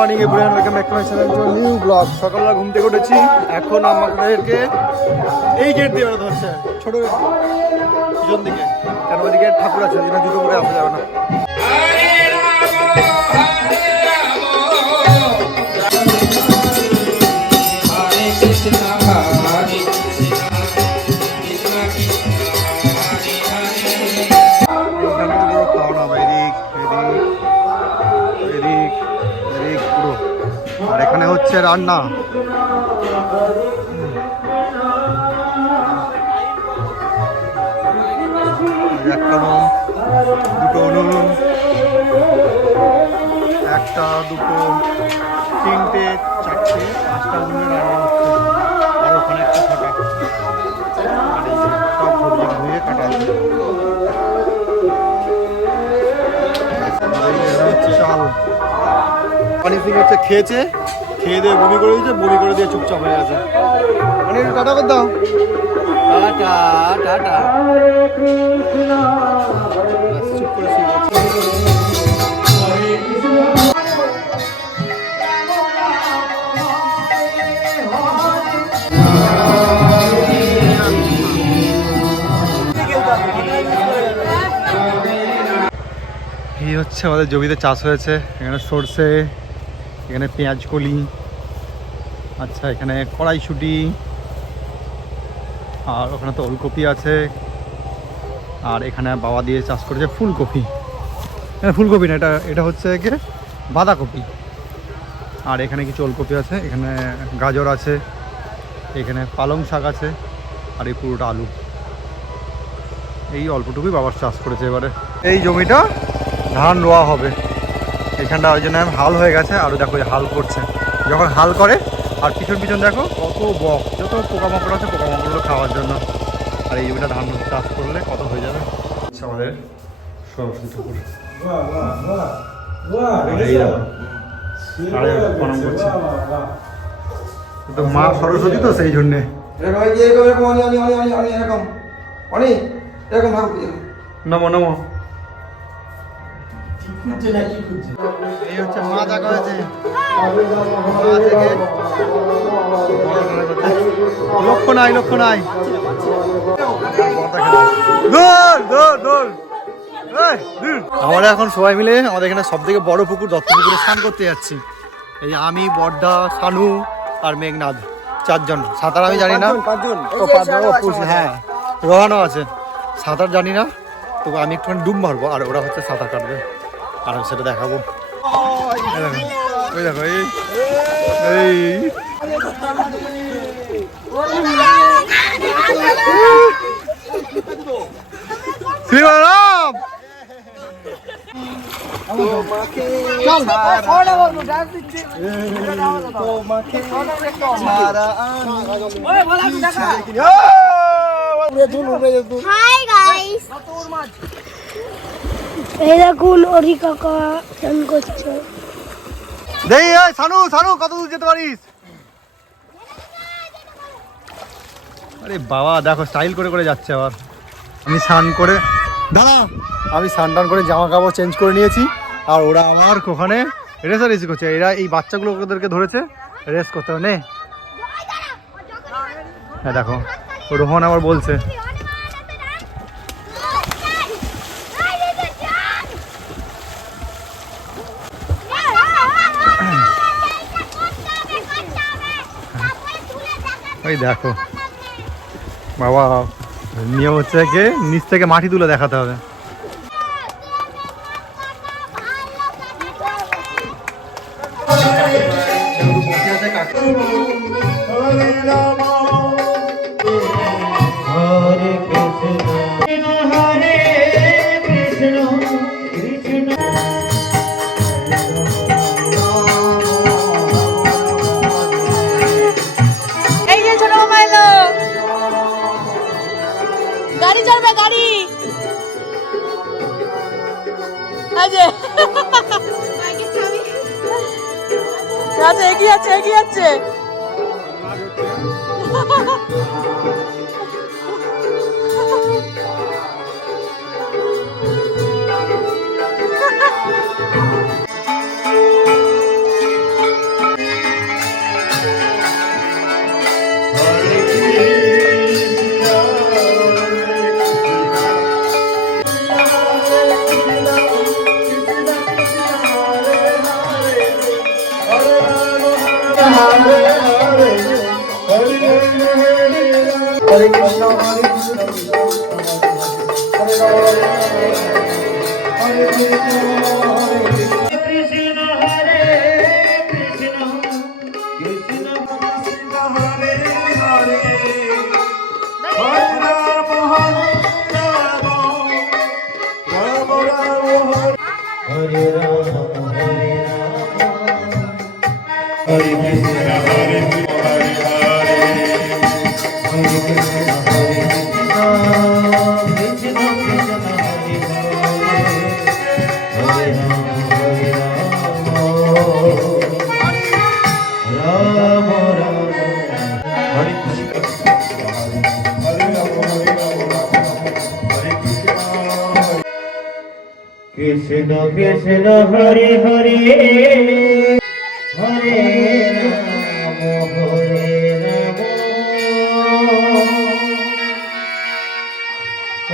Morning everyone, welcome back to my channel to new blog. সকালবেলা ঘুম থেকে উঠেছি, এখন আমাদেরকে এই গেট দিয়ে বেরোতে হচ্ছে, ছোট গেট পিছন দিকে, কারণ ওইদিকে ঠাকুর আছে, যেটা জুতো করে আসা যাবে না। আর এখানে হচ্ছে রান্না। একটা রুম, দুটো উনুন, একটা দুটো তিনটে চারটে পাঁচটা উনুনে রান্না হচ্ছে। আর ওখানে একটা ফাঁকা, আর এই সব সবজি ধুয়ে কাটা আছে। চাল পানি সিং হচ্ছে খেয়েছে, খেয়ে দিয়ে বমি করে দিয়েছে, বমি করে দিয়ে চুপচাপ হয়ে আছে। মানে টাটা কর দাও, টাটা টাটা, চুপ করে শুয়ে গেছে। এই হচ্ছে আমাদের জমিতে চাষ হয়েছে। এখানে সর্ষে, এখানে পেঁয়াজ কলি, আচ্ছা এখানে কড়াইশুঁটি, আর ওখানে তো ওলকপি আছে। আর এখানে বাবা দিয়ে চাষ করেছে ফুলকপি। ফুলকপি না, এটা হচ্ছে কি বাঁধাকপি। আর এখানে কিছু ওলকপি আছে, এখানে গাজর আছে, এখানে পালং শাক আছে, আর এই পুরোটা আলু। এই অল্পটুকুই বাবার চাষ করেছে। এবারে এই জমিটা ধান রোয়া হবে। এখানটা ওই জন্য হাল হয়ে গেছে, আর দেখো হাল করছে। যখন হাল করে আর পিছন পিছন দেখো কত বক, যত পোকামাকড় আছে পোকামাকড়গুলো খাওয়ার জন্য। আর এই জমিটা ধান চাষ করলে কত হয়ে যাবে। আচ্ছা আমাদের সরস্বতী ঠাকুর প্রণাম করছে, তো মা সরস্বতী তো সেই জন্যে। নমো নমো। এই হচ্ছে মা দেখা হয়েছে, লক্ষ্য নাই লক্ষ্য নাই। আমরা এখন সবাই মিলে আমাদের এখানে সব থেকে বড় পুকুর দত্ত পুকুরে স্নান করতে যাচ্ছি। এই আমি, বড়দা, সানু আর মেঘনাথ, চারজন। সাঁতার আমি জানি না, হ্যাঁ রোহানও আছে। সাঁতার জানি না, তবে আমি একটুখানি ডুব মারবো, আর ওরা হচ্ছে সাঁতার কাটবে, আর আমি সেটা দেখাবো। ওই দেখো এই শ্রীরাম এই দেখুন ওরি কাকা চান করছে। দেই সানু সানু কত দূর যেতে পারিস? আরে বাবা দেখো স্টাইল করে করে যাচ্ছে। আবার আমি স্নান করে, দাঁড়া, আমি স্নান টান করে জামা কাপড় চেঞ্জ করে নিয়েছি, আর ওরা আমার ওখানে রেসারেসি করছে। এরা এই বাচ্চাগুলো ওদেরকে ধরেছে রেস করতে হবে। নে হ্যাঁ দেখো রোহন আবার বলছে ওই দেখো বাবা, নিয়ম হচ্ছে কি নিচ থেকে মাটি তুলে দেখাতে হবে। গাড়ি চড়বে গাড়ি, এগিয়ে যাচ্ছে এগিয়ে যাচ্ছে। কৃষ্ণ কৃষ্ণ হরে হরে হরে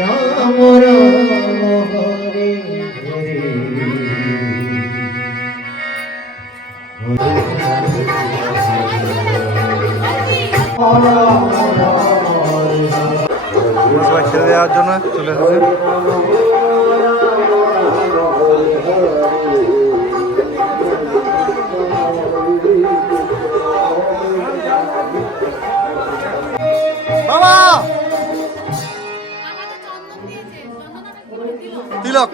রাম রাম রাম হরে হরে সবাই খেলে দেওয়ার জন্য চলে এসেছে। বাবা তিলক,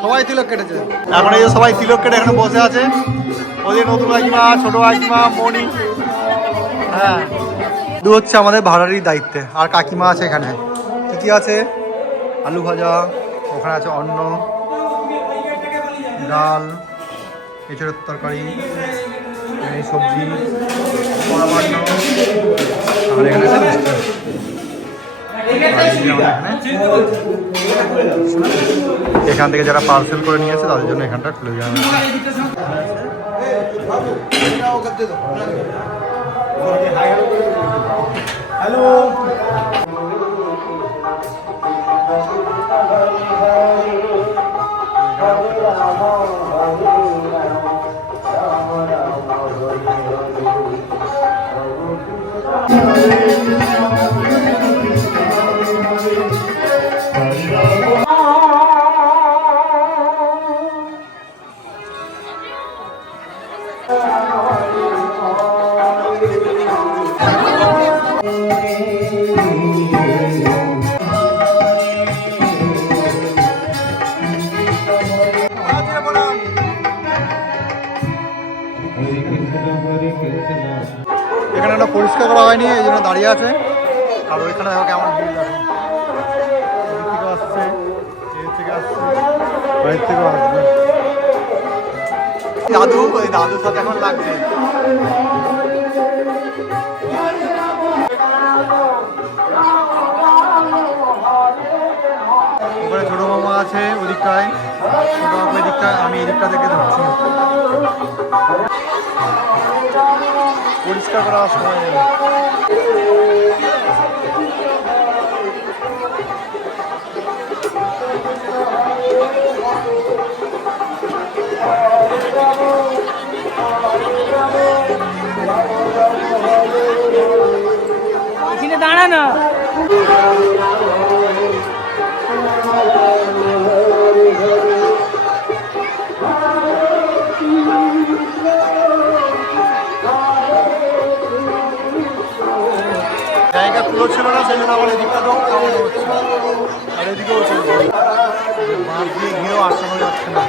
সবাই তিলক কেটেছে এখন। এই যে সবাই তিলক কেটে এখানে বসে আছে। ওদের নতুন কাকিমা, ছোট কাকিমা, মণি, হ্যাঁ দু হচ্ছে আমাদের ভাড়ারির দায়িত্বে। আর কাকিমা আছে এখানে, কি আছে আলু ভাজা, ওখানে আছে অন্ন, ডাল, এঁচড়ের তরকারি, এই সবজি, পরামান্ন, আর এখানে আছে মিষ্টি। এখান থেকে যারা পার্সেল করে নিয়েছে তাদের জন্য এখানটা খুলে দেওয়া হয়েছে। হ্যালো, এখানে একটা পরিষ্কার করা হয়নি, এই জন্য দাঁড়িয়ে আছে। আর ওইখানে দেখো কেমন ভিড়, দেখো ওই থেকে আসছে, এর থেকে আসছে, বাইর থেকেও আসবে। দাদু, ওই দাদুর সাথে এখন লাগছে। ওখানে ছোট মামা আছে ওদিকটায়, ছোট মামা এদিকটায়, আমি এদিকটা থেকে ধরছি। পরিষ্কার করার সময় নেই। এখানে দাঁড়া না। জায়গা পুরো ছিল না, সেই জন্য আমার এদিকটা তো খাওয়ানো হচ্ছে, আর এদিকেও চলছে। বাঁধ দিয়ে ঘিরেও আটকানো যাচ্ছে না।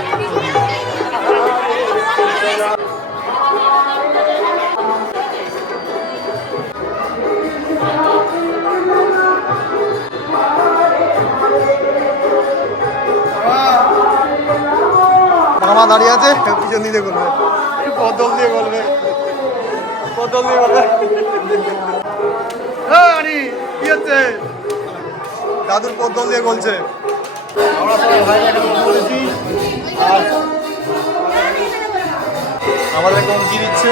মামা দাঁড়িয়ে আছে, পিছন দিয়ে বলবে, বদল দিয়ে বলবে, বদল দিয়ে বলবে। কি হচ্ছে? দাদুর পদ্দল দিয়ে বলছে। আমরা সবাই ভাই বলেছি, আর আমাদের কমকি দিচ্ছে।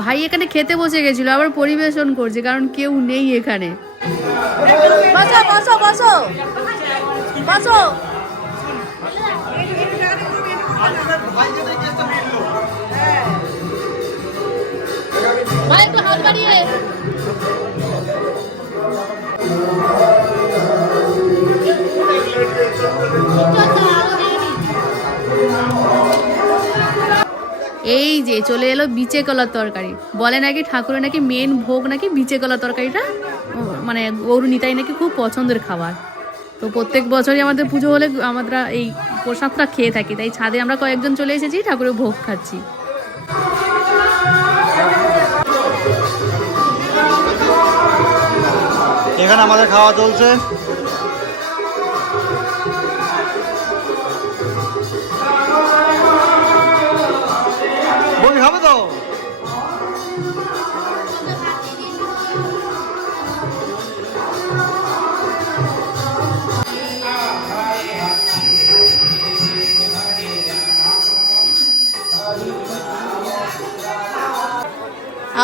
ভাই এখানে খেতে বসে গেছিল, আবার পরিবেশন করছে, কারণ কেউ নেই এখানে। বসো বসো বসো বসো। ভাই একটু হাত বাড়িয়ে। এই যে চলে এলো বিচে কলার তরকারি। বলে নাকি ঠাকুরের নাকি মেন ভোগ নাকি বিচে কলার তরকারিটা, মানে গৌর নিতাই নাকি খুব পছন্দের খাবার। তো প্রত্যেক বছরই আমাদের পুজো হলে আমরা এই প্রসাদটা খেয়ে থাকি, তাই ছাদে আমরা কয়েকজন চলে এসেছি, ঠাকুরের ভোগ খাচ্ছি। এখানে আমাদের খাওয়া চলছে। বই খাবে তো?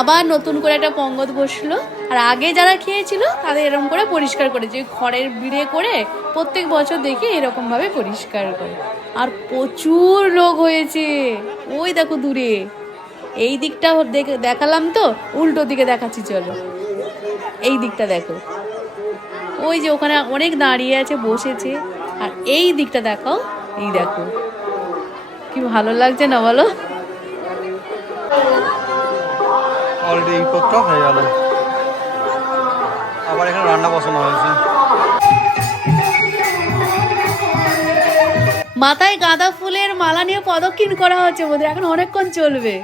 আবার নতুন করে একটা পঙ্গত বসলো, আর আগে যারা খেয়েছিল তাদের এরকম করে পরিষ্কার করেছে, খড়ের বিড়ে করে প্রত্যেক বছর দেখি এরকম ভাবে পরিষ্কার করে। আর প্রচুর লোক হয়েছে, ওই দেখো দূরে। এই দিকটা দেখালাম তো, উল্টো দিকে দেখাচ্ছি চলো। এই দিকটা দেখো, ওই যে ওখানে অনেক দাঁড়িয়ে আছে, বসেছে। আর এই দিকটা দেখাও, এই দেখো কি ভালো লাগছে না বলো? অলরেডি এই পথটা হয়ে গেল, আবার এখানে রান্না বসানো হয়েছে। মাথায় গাঁদা ফুলের মালা নিয়ে প্রদক্ষিণ করা হচ্ছে, বোধহয় এখন অনেকক্ষণ চলবে।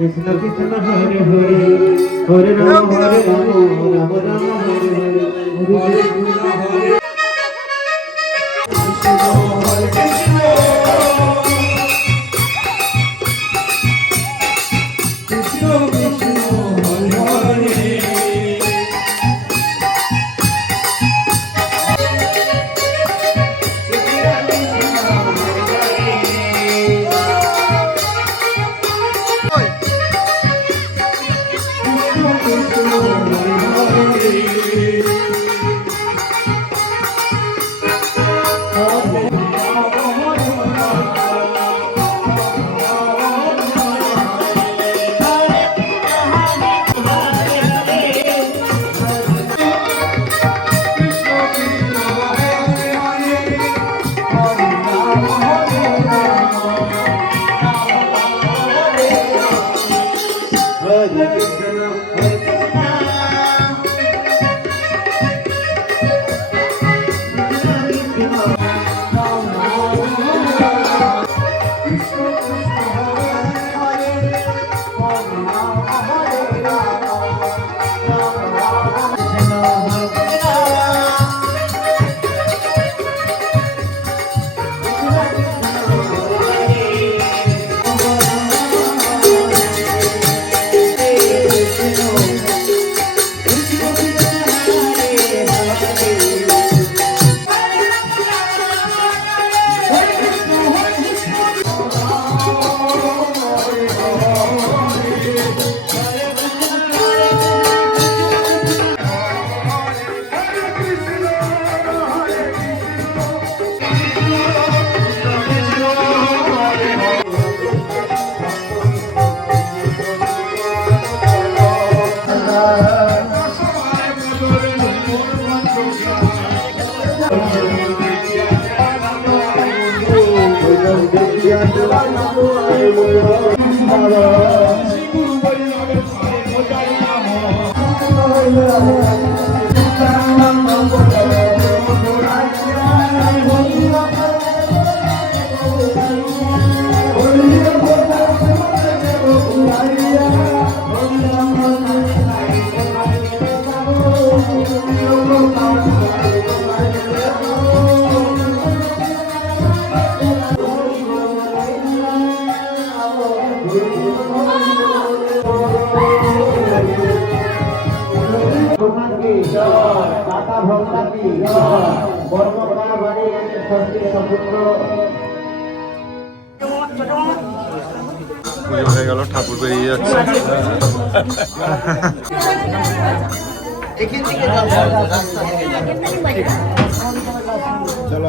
কৃষ্ণ কৃষ্ণ হরে হরে হরে রাম হরে রাম রাম রাম হরে হরে হরে কৃষ্ণ হরে পুজো হয়ে গেল, ঠাকুর বেরিয়ে যাচ্ছে। চলো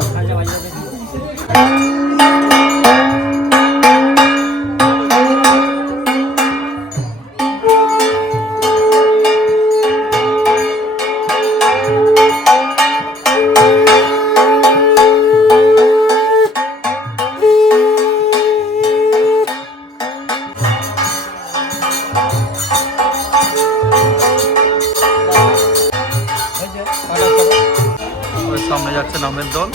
সামনে যাচ্ছে নামের দল।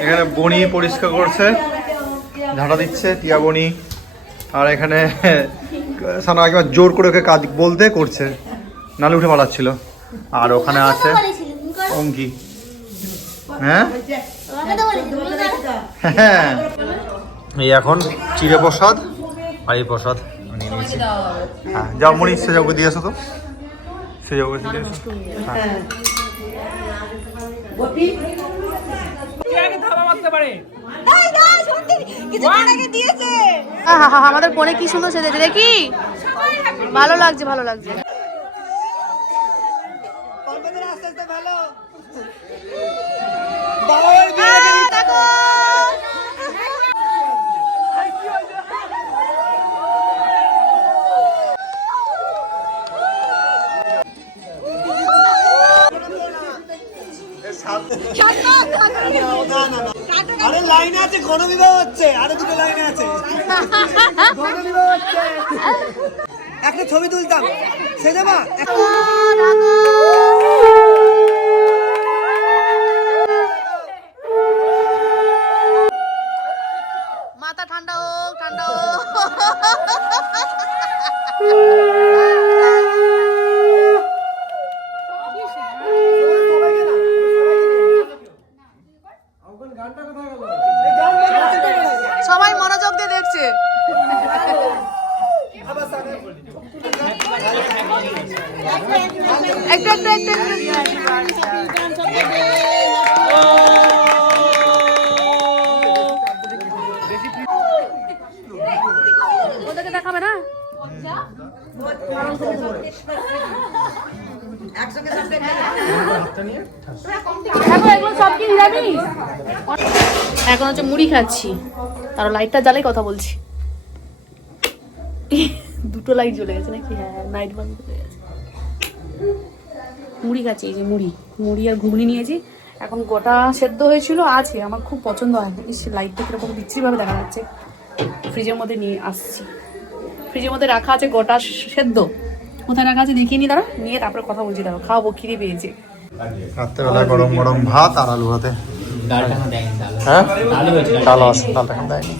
এখানে বনি পরিষ্কার করছে, ঝাঁটা দিচ্ছে টিয়া বনি। আর এখানে সানা একবার জোর করে ওকে কাজ বলতে করছে, নালে উঠে পালাচ্ছিল। আর ওখানে আছে অঙ্কি। হ্যাঁ হ্যাঁ, এই এখন চিড়ে প্রসাদ আর এই প্রসাদ নিয়ে নিয়েছি। হ্যাঁ যাও মনি, সে যাও দিয়ে আসো তো, সে যাও দিয়ে আসো। হ্যাঁ আমাদের ফোনে কি সুন্দর সেজেছে দেখি, ভালো লাগছে ভালো লাগছে। আরে লাইনে আছে, গণবিবাহ হচ্ছে, আরো দুটো লাইনে আছে গণবিবাহ হচ্ছে। একটা ছবি তুলতাম, সে যাবা মাথা ঠান্ডা হোক, ঠান্ডা হোক। সবাই মনোযোগ দিয়ে দেখছে। ওদেরকে দেখাবে না? এখন হচ্ছে মুড়ি খাচ্ছি, তার লাইটটা জ্বালাই কথা বলছি। দুটো লাইট জ্বলে গেছে নাকি? হ্যাঁ, নাইট বাল্ব জ্বলে গেছে। মুড়ি খাচ্ছি, এই যে মুড়ি আর ঘুগনি নিয়েছি। এখন গোটা সেদ্ধ হয়েছিল আছে, আমার খুব পছন্দ হয়। লাইটটা কিরকম বিচ্ছিরিভাবে দেখা যাচ্ছে। ফ্রিজের মধ্যে নিয়ে আসছি, ফ্রিজের মধ্যে রাখা আছে গোটা সেদ্ধ। কোথায় রাখা আছে দেখিয়ে নি, দাঁড়া নিয়ে তারপরে কথা বলছি। দাঁড়া খাওয়াবো, খিদে পেয়েছে। রাত্রেবেলা গরম গরম ভাত আর আলু ভাতে। হ্যাঁ ডাল আছে, ডাল এখন দেয়নি।